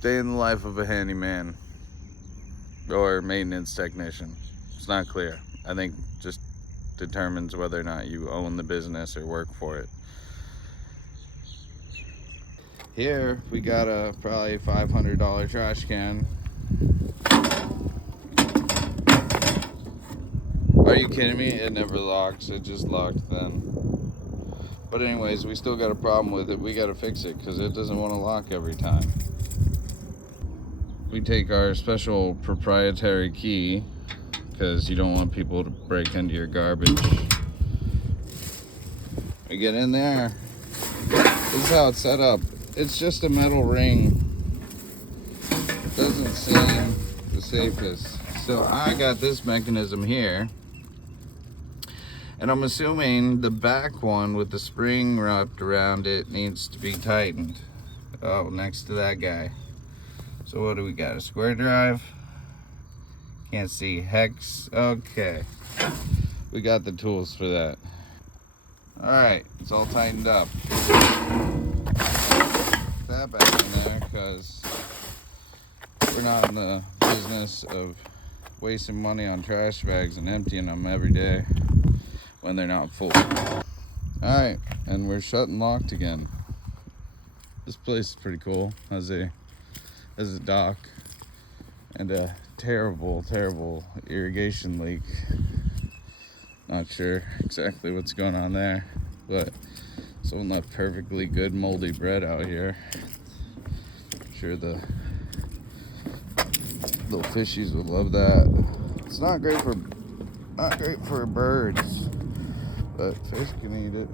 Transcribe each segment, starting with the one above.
day in the life of a handyman or maintenance technician? It's not clear. I think just determines whether or not you own the business or work for it. Here we got a probably $500 trash can. Are you kidding me? It never locks. It just locked then. But anyways, we still got a problem with it. We got to fix it because it doesn't want to lock every time. We take our special proprietary key because you don't want people to break into your garbage. We get in there. This is how it's set up. It's just a metal ring. It doesn't seem the safest. So I got this mechanism here. And I'm assuming the back one with the spring wrapped around it needs to be tightened. Oh, next to that guy. So what do we got? A square drive? Can't see. Hex. Okay. We got the tools for that. Alright, it's all tightened up. Put that back in there because we're not in the business of wasting money on trash bags and emptying them every day when they're not full. Alright, and we're shut and locked again. This place is pretty cool. Has a dock and a terrible irrigation leak. Not sure exactly what's going on there, but someone left perfectly good moldy bread out here. I'm sure the little fishies would love that. It's not great for birds, but fish can eat it.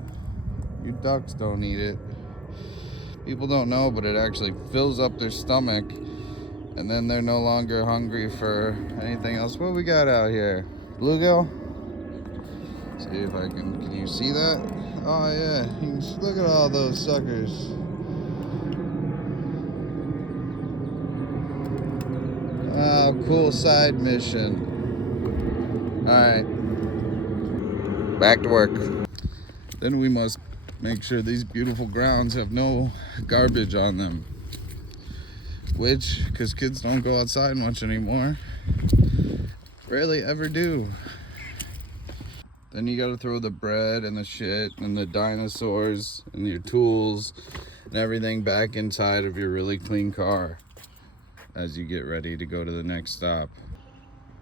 You ducks don't eat it. People don't know, but it actually fills up their stomach, and then they're no longer hungry for anything else. What we got out here? Bluegill? See if I can you see that? Oh yeah, look at all those suckers. Oh, cool side mission. Alright. Back to work. Then we must make sure these beautiful grounds have no garbage on them. Which, because kids don't go outside much anymore, rarely ever do. Then you gotta throw the bread and the shit and the dinosaurs and your tools and everything back inside of your really clean car as you get ready to go to the next stop.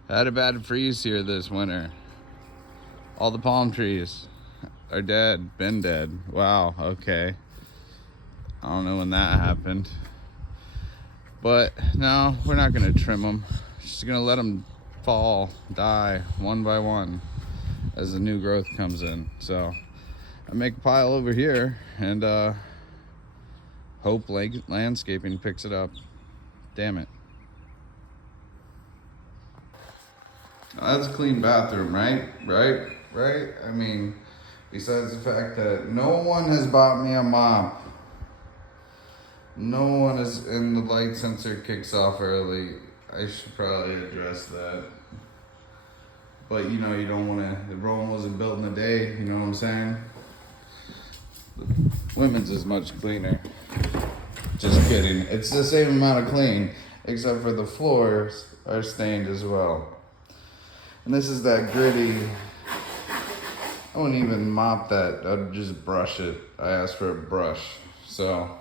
Had a bad freeze here this winter. All the palm trees are dead, been dead. Wow, okay. I don't know when that happened. But no, we're not gonna trim them. Just gonna let them fall, die, one by one as the new growth comes in. So I make a pile over here and hope landscaping picks it up. Damn it. That's a clean bathroom, right? Right? I mean, besides the fact that no one has bought me a mop. No one is, and the light sensor kicks off early. I should probably address that. But you know, you don't want to, Rome wasn't built in a day, you know what I'm saying? The women's is much cleaner. Just kidding. It's the same amount of clean, except for the floors are stained as well. And this is that gritty. I wouldn't even mop that. I'd just brush it. I asked for a brush. So,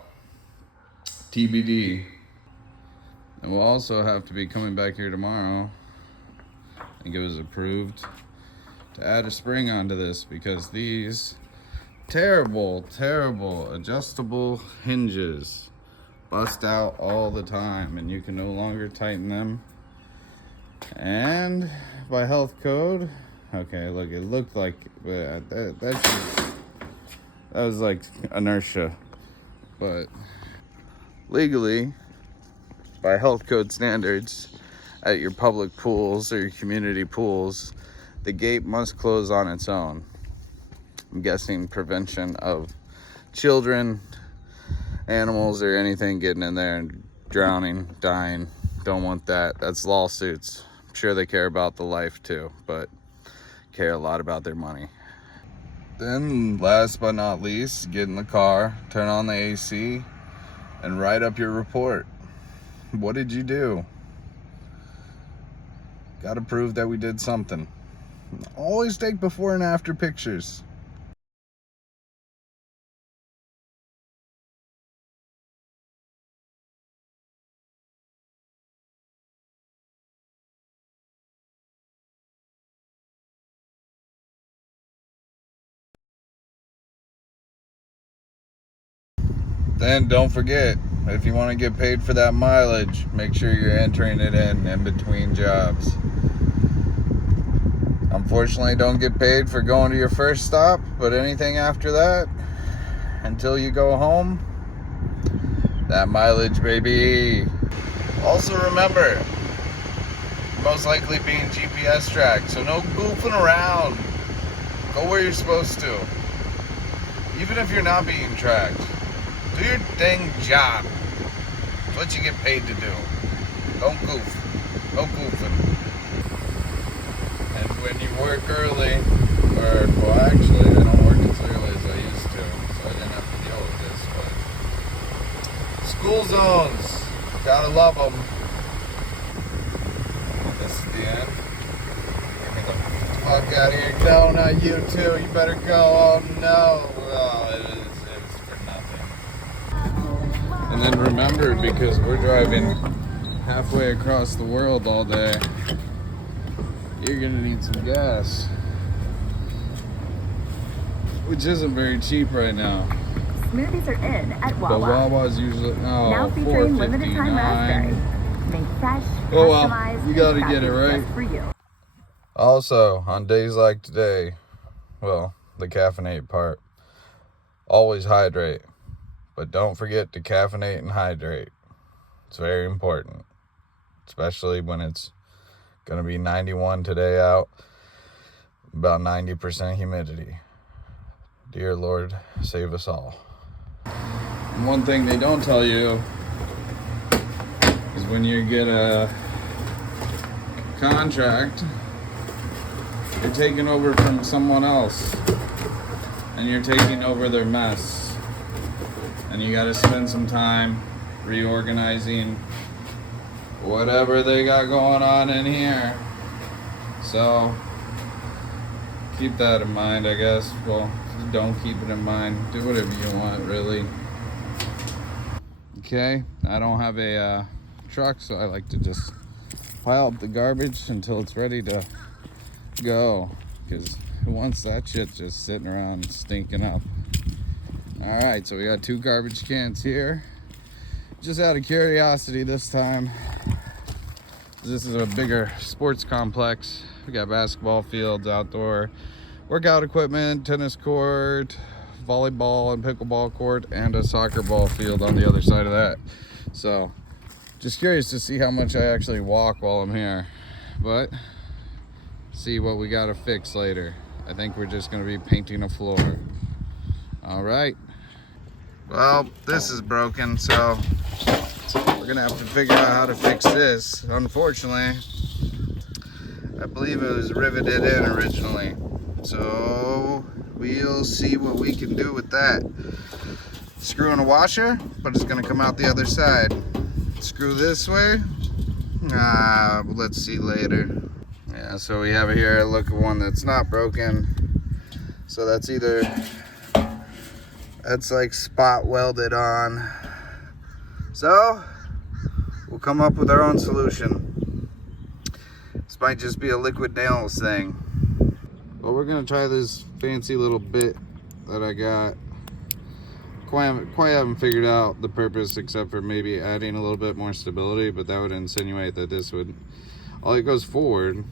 TBD. And we'll also have to be coming back here tomorrow. I think it was approved to add a spring onto this because these terrible adjustable hinges bust out all the time and you can no longer tighten them. And by health code, okay, look, it looked like that was like inertia, but legally, by health code standards, at your public pools or your community pools, the gate must close on its own. I'm guessing prevention of children, animals, or anything getting in there and drowning, dying. Don't want that. That's lawsuits. I'm sure they care about the life too, but care a lot about their money. Then last but not least, get in the car, turn on the AC, and write up your report. What did you do? Got to prove that we did something. Always take before and after pictures. Then don't forget, if you want to get paid for that mileage, make sure you're entering it in between jobs. Unfortunately, don't get paid for going to your first stop, but anything after that, until you go home, that mileage, baby. Also remember, you're most likely being GPS tracked, so no goofing around. Go where you're supposed to. Even if you're not being tracked. Do your dang job. It's what you get paid to do. Don't goof. No goofing. And when you work early, well actually I don't work as early as I used to, so I didn't have to deal with this, but school zones, gotta love them. This is the end. Get me the fuck out of here. No, not you too. You better go. Oh no. Oh, it is for nothing. And then remember, because we're driving halfway across the world all day, you're gonna need some gas, which isn't very cheap right now. Smoothies are in at Wawa. But Wawa's usually now featuring limited time raspberry. Made fresh, oh well, customized, you gotta get it right. Just for you. Also, on days like today, well, the caffeinate part, always hydrate. But don't forget to caffeinate and hydrate. It's very important, especially when it's gonna be 91 today out, about 90% humidity. Dear Lord, save us all. And one thing they don't tell you is when you get a contract, you're taking over from someone else and you're taking over their mess, and you got to spend some time reorganizing whatever they got going on in here. So keep that in mind, I guess. Well, don't keep it in mind. Do whatever you want, really. Okay, I don't have a truck, so I like to just pile up the garbage until it's ready to go, because who wants that shit just sitting around stinking up? All right, so we got 2 garbage cans here. Just out of curiosity this time, this is a bigger sports complex. We got basketball fields, outdoor workout equipment, tennis court, volleyball and pickleball court, and a soccer ball field on the other side of that. So just curious to see how much I actually walk while I'm here, but see what we got to fix later. I think we're just going to be painting a floor. All right. Well, this is broken, so we're going to have to figure out how to fix this. Unfortunately, I believe it was riveted in originally. So we'll see what we can do with that. Screw in a washer, but it's going to come out the other side. Screw this way. Let's see later. Yeah, so we have here a look at one that's not broken. So that's either, that's like spot welded on. So we'll come up with our own solution. This might just be a liquid nails thing. But we're gonna try this fancy little bit that I got. Quite haven't figured out the purpose, except for maybe adding a little bit more stability, but that would insinuate that this would, oh, it goes forward,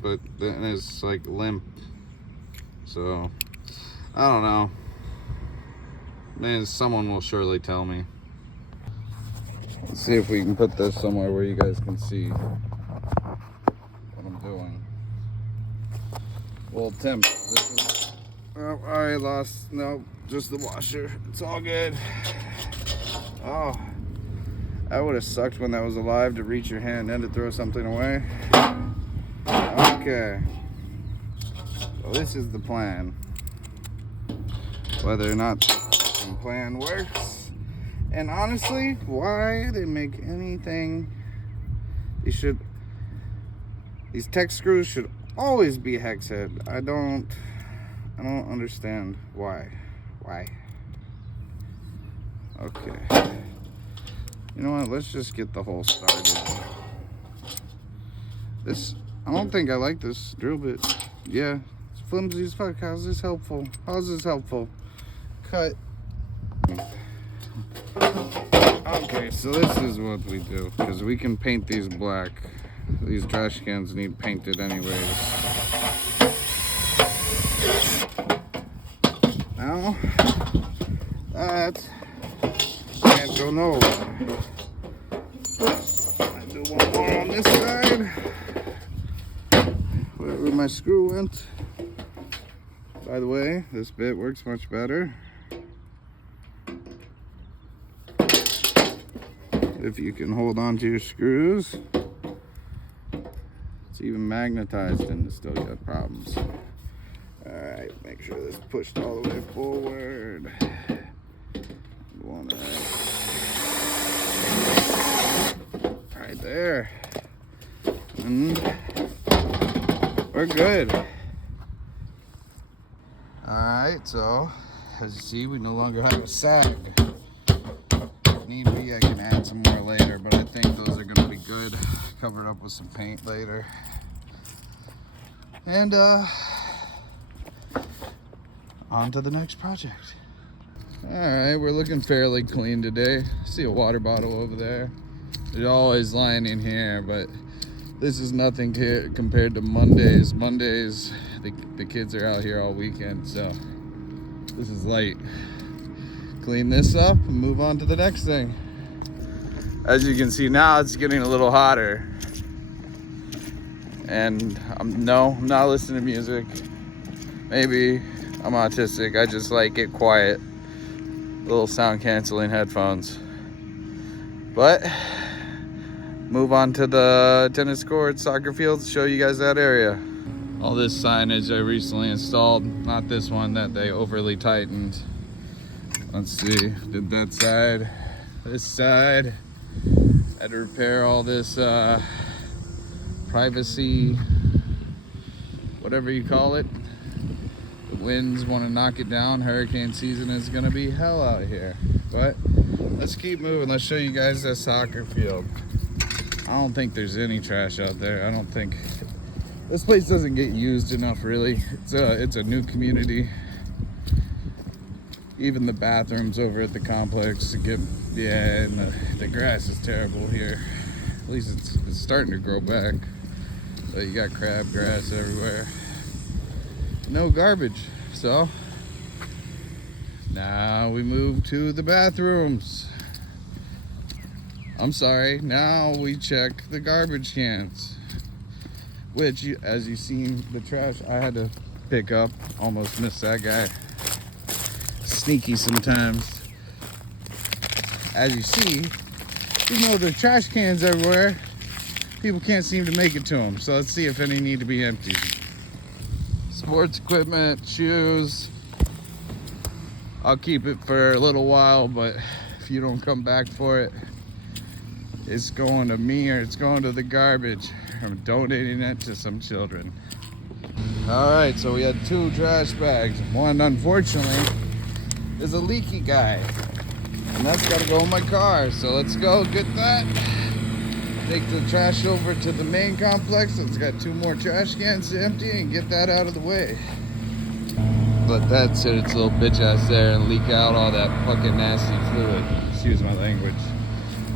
but then it's like limp. So I don't know. Man, someone will surely tell me. Let's see if we can put this somewhere where you guys can see what I'm doing. Well, Tim, this is, oh, I lost, no, just the washer. It's all good. Oh, that would have sucked when that was alive, to reach your hand and to throw something away. Okay. So this is the plan. Whether or not the plan works And honestly, why they make anything, these tech screws should always be hex head. I don't understand why. Okay. You know what? Let's just get the hole started. I don't think I like this drill bit. Yeah, it's flimsy as fuck. How's this helpful? Cut. Okay, so this is what we do, because we can paint these black. These trash cans need painted anyways. Now, that can't go nowhere. I do one more on this side. Wherever my screw went. By the way, this bit works much better if you can hold on to your screws. It's even magnetized and it still got problems. Alright, make sure this is pushed all the way forward. Right there. And we're good. Alright, so as you see, we no longer have a sag. If need be, I can add some more later, but I think those are going to be good. Covered up with some paint later. And on to the next project. Alright, we're looking fairly clean today. See a water bottle over there. They're always lying in here, but this is nothing compared to Mondays. Mondays, the kids are out here all weekend, so this is light. Clean this up and move on to the next thing. As you can see now, it's getting a little hotter. And I'm not listening to music. Maybe I'm autistic. I just like it quiet. Little sound canceling headphones. But move on to the tennis courts, soccer fields, show you guys that area. All this signage I recently installed, not this one that they overly tightened. Let's see, did that side, this side. Had to repair all this privacy, whatever you call it. The winds want to knock it down. Hurricane season is gonna be hell out here. But let's keep moving. Let's show you guys that soccer field. I don't think there's any trash out there. I don't think this place doesn't get used enough, really. It's a new community. Even the bathrooms over at the complex and the grass is terrible here. At least it's starting to grow back. But you got crab grass everywhere. No garbage. So now we move to the bathrooms. I'm sorry, now we check the garbage cans. Which, as you've seen, the trash I had to pick up. Almost missed that guy. Sneaky sometimes. As you see, even though there are trash cans everywhere, people can't seem to make it to them. So let's see if any need to be emptied. Sports equipment, shoes. I'll keep it for a little while, but if you don't come back for it, it's going to me or it's going to the garbage. I'm donating it to some children. All right, so we had 2 trash bags. One, unfortunately, is a leaky guy, and that's got to go in my car. So let's go get that. Take the trash over to the main complex. It's got 2 more trash cans to empty and get that out of the way. Let that sit its little bitch ass there and leak out all that fucking nasty fluid. Excuse my language.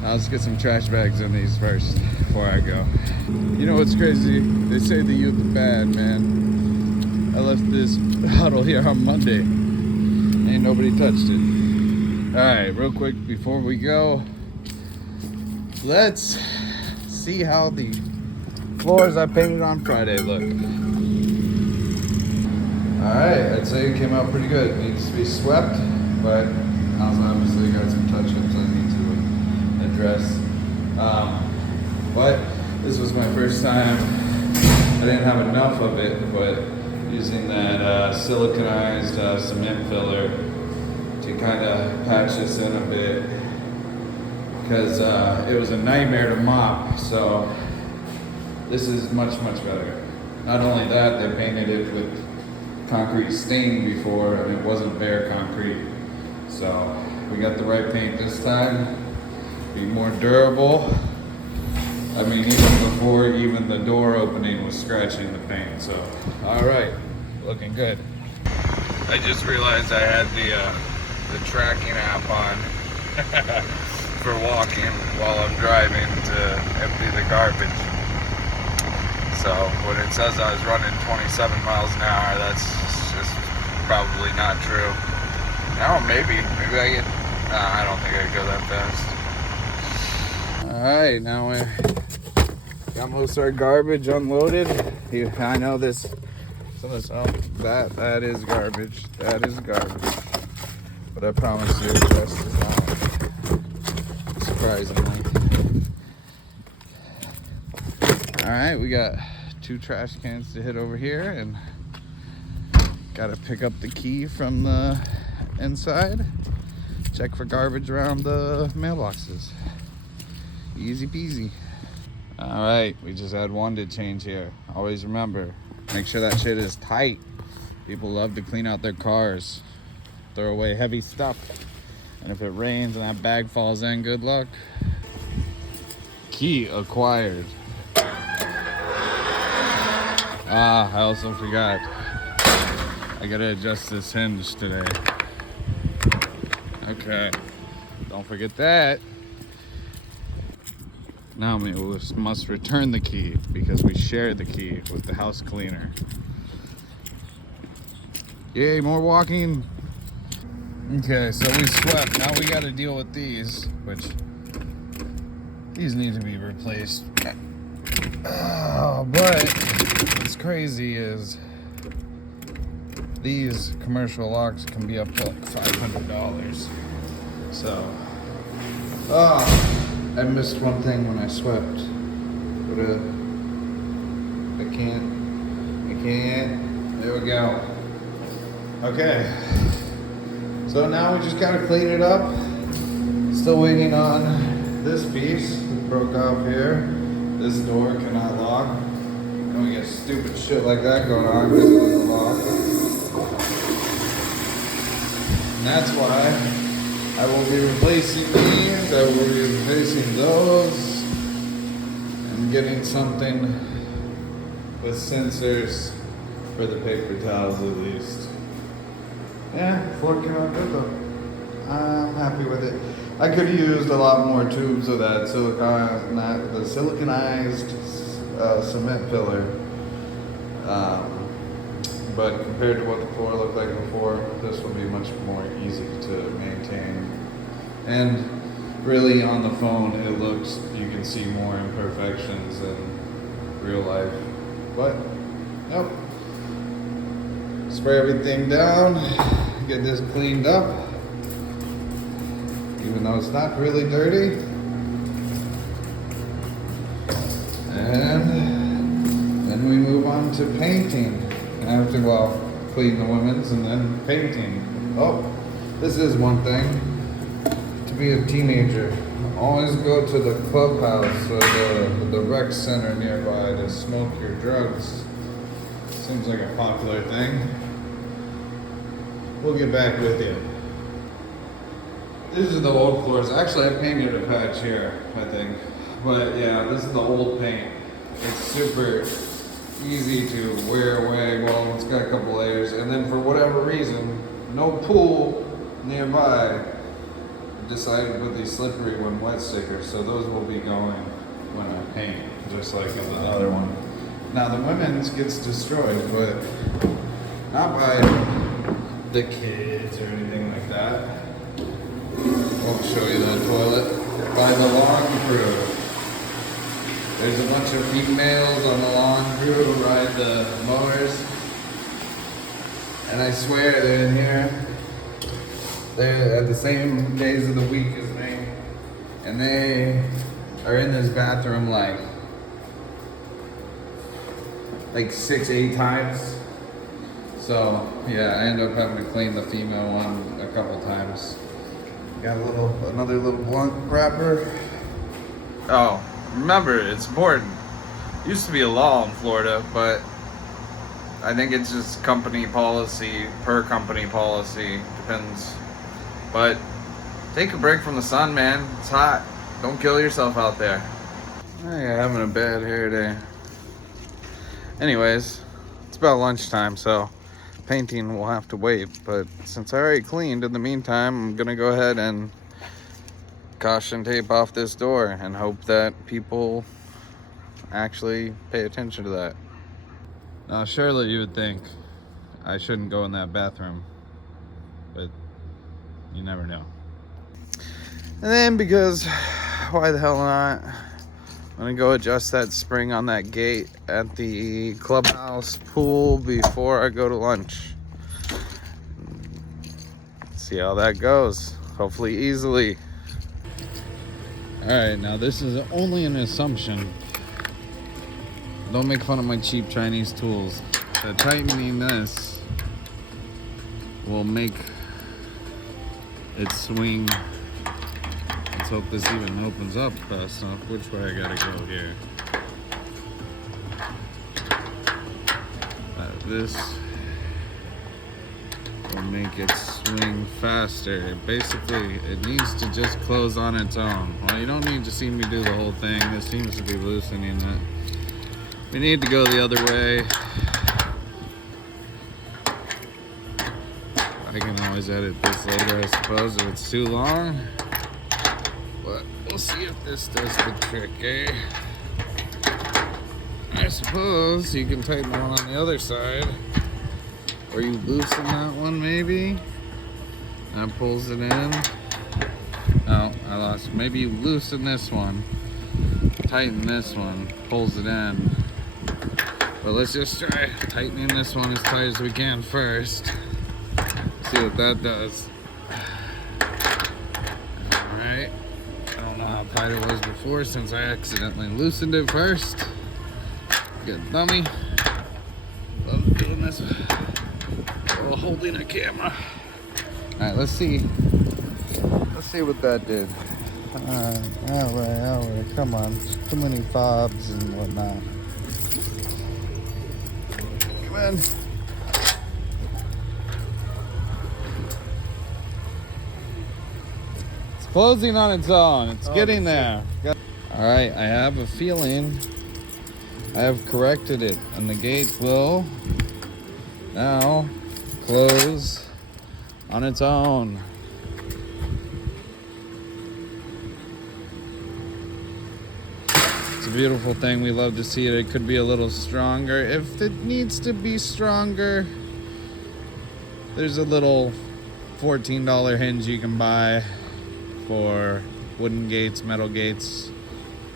Now let's get some trash bags in these first before I go. You know what's crazy? They say the youth are bad, man. I left this bottle here on Monday. Ain't nobody touched it. Alright, real quick before we go, let's see how the floors I painted on Friday look. Alright, I'd say it came out pretty good. It needs to be swept, but also obviously got some touch-ups I need to address. But this was my first time. I didn't have enough of it, but using that siliconized cement filler to kind of patch this in a bit. because it was a nightmare to mop. So this is much better. Not only that, they painted it with concrete stain before, and it wasn't bare concrete. So we got the right paint this time. Be more durable. I mean, even before even the door opening was scratching the paint. So, all right, looking good. I just realized I had the tracking app on for walking while I'm driving to empty the garbage. So when it says I was running 27 miles an hour, that's just probably not true. No, maybe I get. I don't think I go that fast. All right, now we got most of our garbage unloaded. I know this. That is garbage. That is garbage. But I promise you, the rest is not. Surprisingly. All right, we got 2 trash cans to hit over here, and gotta pick up the key from the inside. Check for garbage around the mailboxes. Easy peasy. All right, we just had one to change here. Always remember, make sure that shit is tight. People love to clean out their cars, throw away heavy stuff, and if it rains and that bag falls in, good luck. Key acquired. I also forgot. I gotta adjust this hinge today. Okay, don't forget that. Now we must return the key because we share the key with the house cleaner. Yay, more walking. Okay, so we swept. Now we gotta deal with these, which these need to be replaced. But what's crazy is these commercial locks can be up to like $500. So, I missed one thing when I swept. But I can't. There we go. Okay. So now we just gotta clean it up. Still waiting on this piece that broke off here. This door cannot lock. And we get stupid shit like that going on because it doesn't lock. And that's why I will be replacing these, I will be replacing those, and getting something with sensors for the paper towels at least. Yeah, floor came out good though. I'm happy with it. I could have used a lot more tubes of that siliconized cement pillar. But compared to what the floor looked like before, this will be much more easy to maintain. And really on the phone, it looks, you can see more imperfections in real life. But, nope. Spray everything down, get this cleaned up, even though it's not really dirty. And then we move on to painting. I have to, well, clean the women's and then painting. Oh, this is one thing. To be a teenager, always go to the clubhouse or the rec center nearby to smoke your drugs. Seems like a popular thing. We'll get back with you. These are the old floors. Actually, I painted a patch here, I think. But yeah, this is the old paint. It's super easy to wear away. Well, it's got a couple layers, and then for whatever reason, no pool nearby. I decided to put these slippery when wet stickers, so those will be going when I paint, just like in the other one. Now the women's gets destroyed, but not by the kids or anything like that. Won't show you that toilet. By the lawn crew. There's a bunch of females on the lawn crew who ride the mowers. And I swear they're in here. They're at the same days of the week as me. And they are in this bathroom like 6-8 times. So yeah, I end up having to clean the female one a couple times got another little blunt wrapper. Oh, remember, it's important. Used to be a law in Florida, but I think it's just company policy, per company policy, depends. But take a break from the sun, man. It's hot. Don't kill yourself out there. You're having a bad hair day. Anyways, it's about lunchtime, so painting will have to wait. But since I already cleaned in the meantime, I'm gonna go ahead and caution tape off this door and hope that people actually pay attention to that. Now, Charlotte, you would think I shouldn't go in that bathroom, but you never know. And then, because why the hell not, I'm gonna go adjust that spring on that gate at the clubhouse pool before I go to lunch. See how that goes. Hopefully easily. All right, now this is only an assumption. Don't make fun of my cheap Chinese tools. Tightening this will make it swing. Let's hope this even opens up fast enough. Which way I gotta go here? This will make it swing faster. Basically, it needs to just close on its own. Well, you don't need to see me do the whole thing. This seems to be loosening it. We need to go the other way. I can always edit this later, I suppose, if it's too long. But we'll see if this does the trick, eh? I suppose you can tighten the one on the other side. Or you loosen that one, maybe? That pulls it in. Oh, I lost. Maybe you loosen this one. Tighten this one. Pulls it in. But let's just try tightening this one as tight as we can first. See what that does. Alright. I don't know how tight it was before since I accidentally loosened it first. Good dummy. Love doing this while holding a camera. Alright, let's see. Let's see what that did. Alright. Come on. Too many fobs and whatnot. Come in. It's closing on its own. It's getting there. Alright, I have a feeling I have corrected it, and the gate will now close on its own. It's a beautiful thing. We love to see it. It could be a little stronger. If it needs to be stronger, there's a little $14 hinge you can buy for wooden gates, metal gates.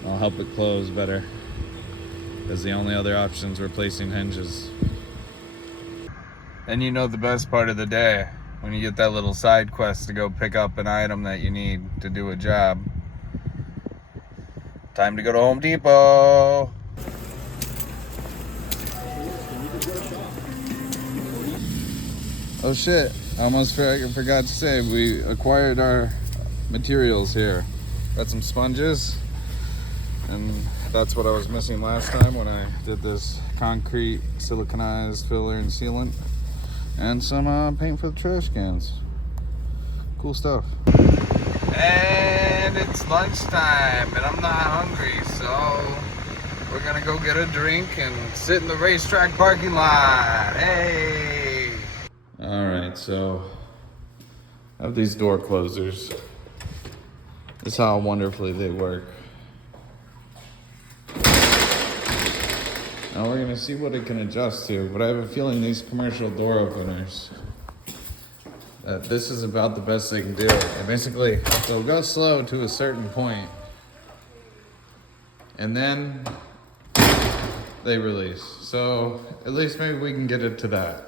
I'll help it close better. Because the only other option is replacing hinges. And you know the best part of the day, when you get that little side quest to go pick up an item that you need to do a job. Time to go to Home Depot. Oh shit, I almost forgot to say, we acquired our materials here. Got some sponges, and that's what I was missing last time when I did this concrete siliconized filler and sealant, and some paint for the trash cans. Cool stuff. And it's lunchtime, and I'm not hungry, so we're gonna go get a drink and sit in the racetrack parking lot. Hey! Alright, so I have these door closers. This is how wonderfully they work. Now we're gonna see what it can adjust to, but I have a feeling these commercial door openers, this is about the best they can do. And basically, they'll go slow to a certain point, and then they release. So at least maybe we can get it to that.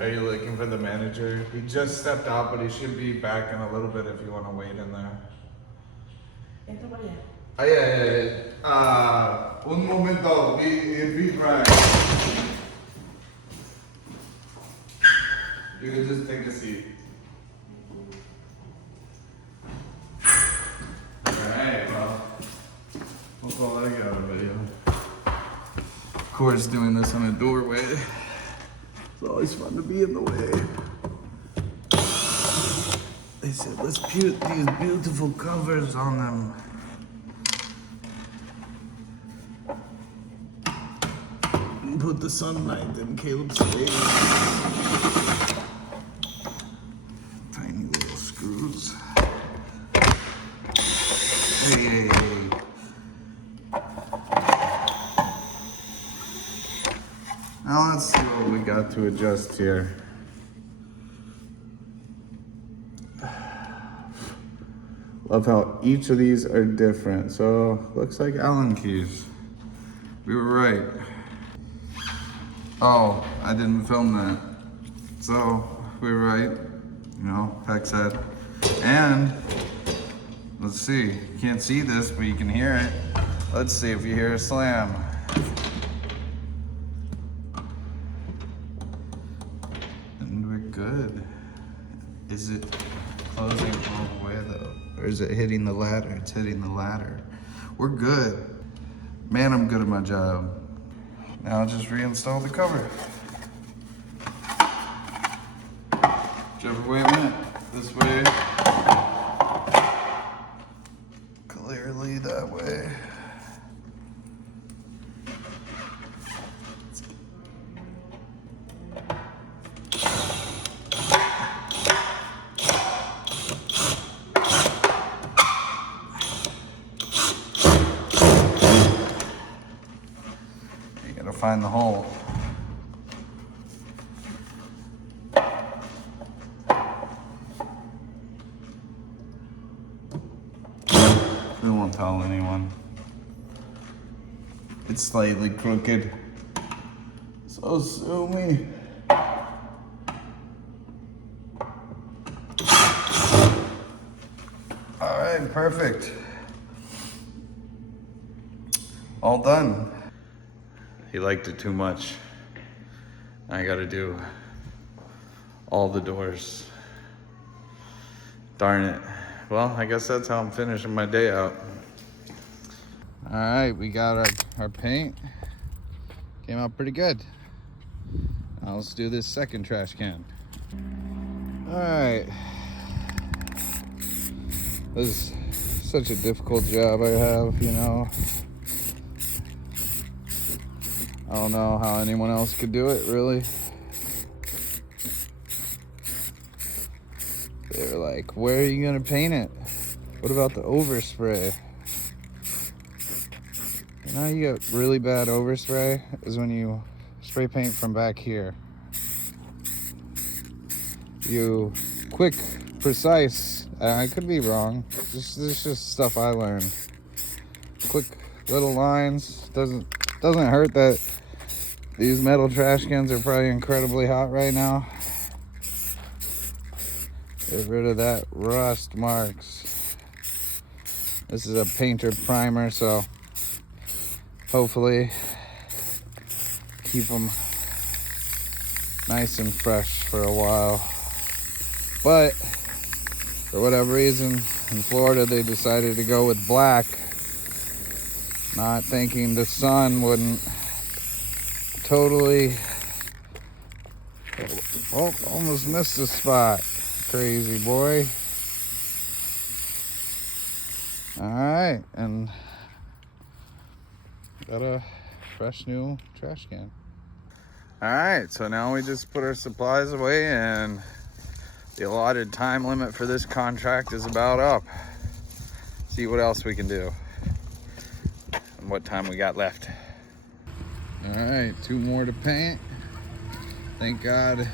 Are you looking for the manager? He just stepped out, but he should be back in a little bit if you want to wait in there. Un momento, be right. You can just take a seat. Alright, well, that's all I got of video. Of course, doing this in a doorway. It's always fun to be in the way. They said, let's put these beautiful covers on them. And put the sunlight in Caleb's face. Tiny little screws. Hey. Now let's see what we got to adjust here. Love how each of these are different. So looks like Allen keys. We were right. Oh, I didn't film that. So we were right. You know, Peck said. And let's see. You can't see this, but you can hear it. Let's see if you hear a slam. And we're good. Is it closing all the way though? Or is it hitting the ladder? It's hitting the ladder. We're good. Man, I'm good at my job. Now I'll just reinstall the cover. Whichever way I went. This way. Clearly that way. Find the hole. We won't tell anyone. It's slightly crooked. So sue me. All right, perfect. All done. He liked it too much. I gotta do all the doors. Darn it. Well, I guess that's how I'm finishing my day out. All right, we got our paint. Came out pretty good. Now let's do this second trash can. All right. This is such a difficult job I have, you know. I don't know how anyone else could do it, really. They were like, where are you gonna paint it? What about the overspray? You know, you get really bad overspray is when you spray paint from back here. You quick, precise, I could be wrong. This is just stuff I learned. Quick little lines, doesn't hurt that these metal trash cans are probably incredibly hot right now. Get rid of that rust marks. This is a painter primer, so hopefully keep them nice and fresh for a while. But for whatever reason, in Florida, they decided to go with black, not thinking the sun wouldn't totally, oh, almost missed a spot. Crazy boy. All right, and got a fresh new trash can. All right, so now we just put our supplies away, and the allotted time limit for this contract is about up. See what else we can do and what time we got left. All right, 2 more to paint. Thank God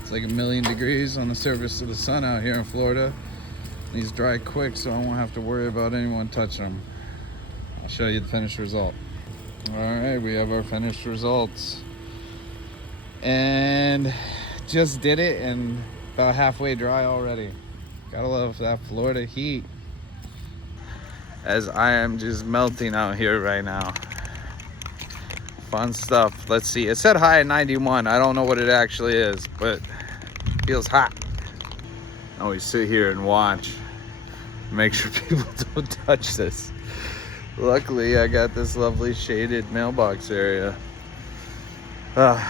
it's like 1,000,000 degrees on the surface of the sun out here in Florida. These dry quick, so I won't have to worry about anyone touching them. I'll show you the finished result. All right, we have our finished results. And just did it and about halfway dry already. Gotta love that Florida heat. as I am just melting out here right now. Fun stuff. Let's see. It said high at 91. I don't know what it actually is, but it feels hot. I always sit here and watch. Make sure people don't touch this. Luckily, I got this lovely shaded mailbox area. Well,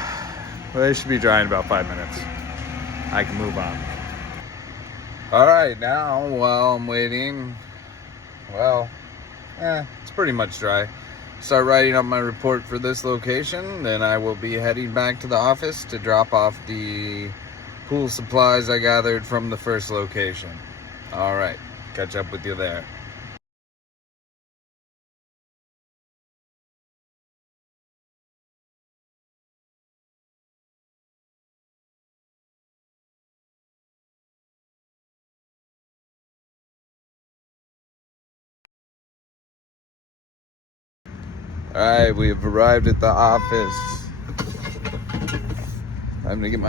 they should be dry in about 5 minutes. I can move on. All right, now while I'm waiting, well, it's pretty much dry. Start writing up my report for this location, then I will be heading back to the office to drop off the pool supplies I gathered from the first location. All right, catch up with you there. All right, we have arrived at the office. I'm gonna get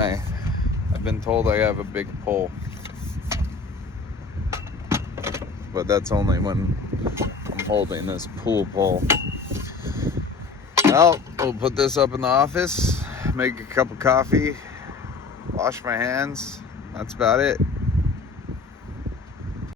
I've been told I have a big pole, but that's only when I'm holding this pool pole. Well, we'll put this up in the office, make a cup of coffee, wash my hands. That's about it.